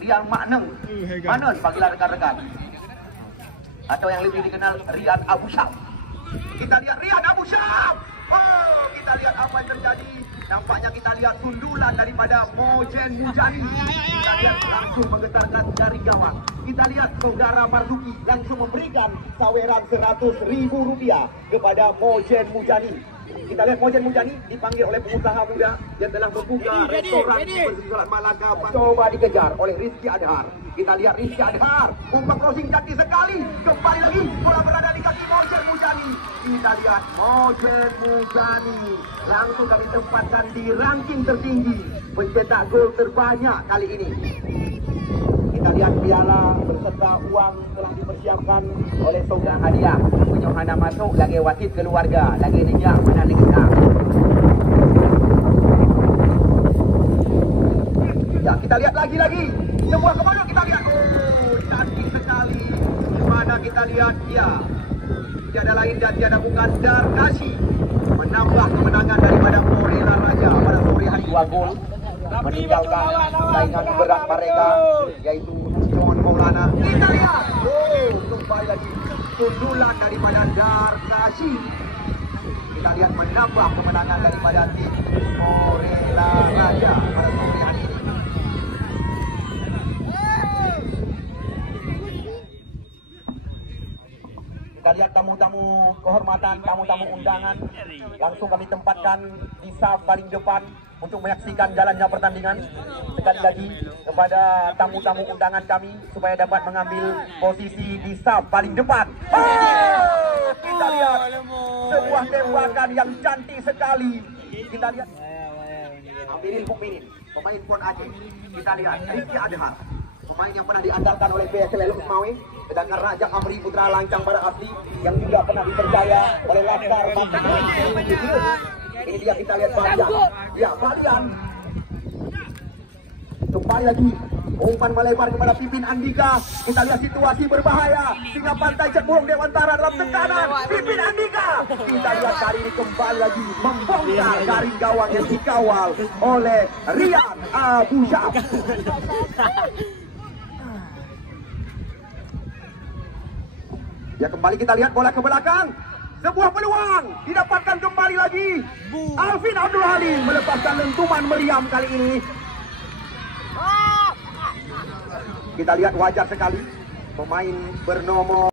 Rian Makneng. Manen panggilan rekan-rekan. Atau yang lebih dikenal Rian Abu Syam. Kita lihat Rian Abu Syam. Oh, kita lihat apa yang terjadi. Nampaknya kita lihat sundulan daripada Mojen Mujani. Kita lihat langsung menggetarkan jaring gawang. Kita lihat saudara Marzuki langsung memberikan saweran Rp100.000 kepada Mojen Mujani. Kita lihat Mojen Mujani dipanggil oleh pengusaha muda yang telah membuka restoran berjualan Malaka. Coba dikejar oleh Rizky Adhar. Kita lihat Rizky Adhar, umpan crossing cantik sekali. Kembali lagi, bola berada di kaki Mojen Mujani. Kita lihat Mojen Mujani langsung kami tempatkan di ranking tertinggi, mencetak gol terbanyak kali ini. Kita lihat piala berserta uang telah dipersiapkan oleh saudara hadiah. Penyohana masuk, lagi wasit keluarga, lagi nijak mana lagi tak. Ya, kita lihat lagi. Sebuah kemudian kita lihat. Oh, cantik sekali. Di mana kita lihat ya. Tiada lain dan tiada bukan Darkashi menambah kemenangan daripada Morela Raja pada sore hari. 2 gol meninggalkan saingan berat mereka yaitu John Maulana. Kita lihat kembali lagi sundulan daripada Darkashi. Kita lihat menambah kemenangan daripada tim Morela Raja pada sore hari ini. Kita lihat tamu-tamu kehormatan, tamu-tamu undangan langsung kami tempatkan di saf paling depan untuk menyaksikan jalannya pertandingan. Sekali lagi kepada tamu-tamu undangan kami supaya dapat mengambil posisi di saf paling depan. Oh, kita lihat sebuah tembakan yang cantik sekali. Kita lihat Amiril Mukminin, pemain Pon Aceh. Kita lihat Rizky Adhar, pemain yang pernah diandalkan oleh PSL Lukmawe. Sedangkan Raja Amri Putra Lancang pada asli yang juga pernah dipercaya oleh Laskar Banten. Ini dia kita lihat Balian. Ya, Balian. Kembali lagi. Umpan melebar kepada Pipin Andika. Kita lihat situasi berbahaya. Singa Pantai Cetburung Dewantara dalam tekanan. Pipin Andika. Kita lihat kali ini kembali lagi membongkar garing gawang yang dikawal oleh Rian Abu Syam. Ya, kembali kita lihat bola ke belakang. Sebuah peluang didapatkan kembali lagi. Alvin Abdul Halim melepaskan lentuman meriam kali ini. Kita lihat wajar sekali pemain bernomor